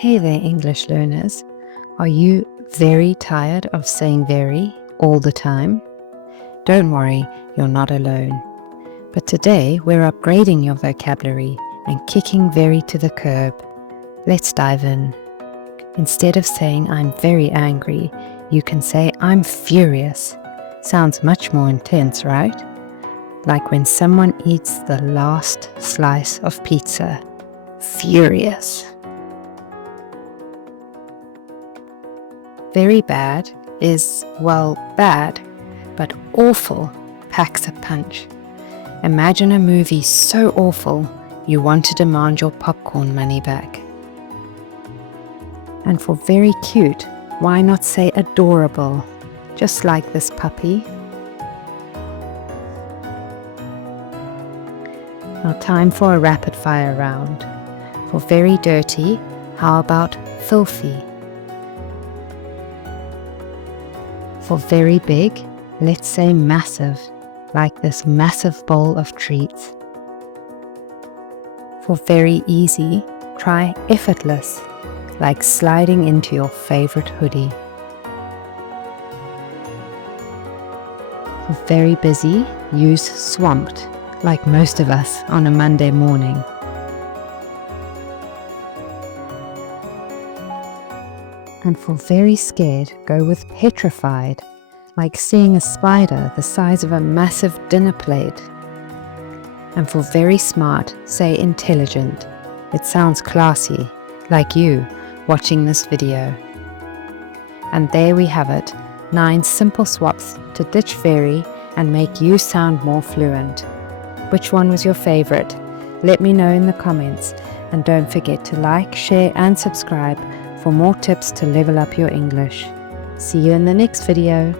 Hey there, English learners. Are you very tired of saying very all the time? Don't worry, you're not alone. But today we're upgrading your vocabulary and kicking very to the curb. Let's dive in. Instead of saying I'm very angry, you can say I'm furious. Sounds much more intense, right? Like when someone eats the last slice of pizza. Furious. Very bad is, well, bad, but awful packs a punch. Imagine a movie so awful you want to demand your popcorn money back. And for very cute, why not say adorable, just like this puppy? Now time for a rapid fire round. For very dirty, how about filthy? For very big, let's say massive, like this massive bowl of treats. For very easy, try effortless, like sliding into your favorite hoodie. For very busy, use swamped, like most of us on a Monday morning. And for very scared, go with petrified, like seeing a spider the size of a massive dinner plate. And for very smart, say intelligent. It sounds classy, like you watching this video. And there we have it, 9 simple swaps to ditch very and make you sound more fluent. Which one was your favorite? Let me know in the comments, and don't forget to like, share and subscribe for more tips to level up your English. See you in the next video.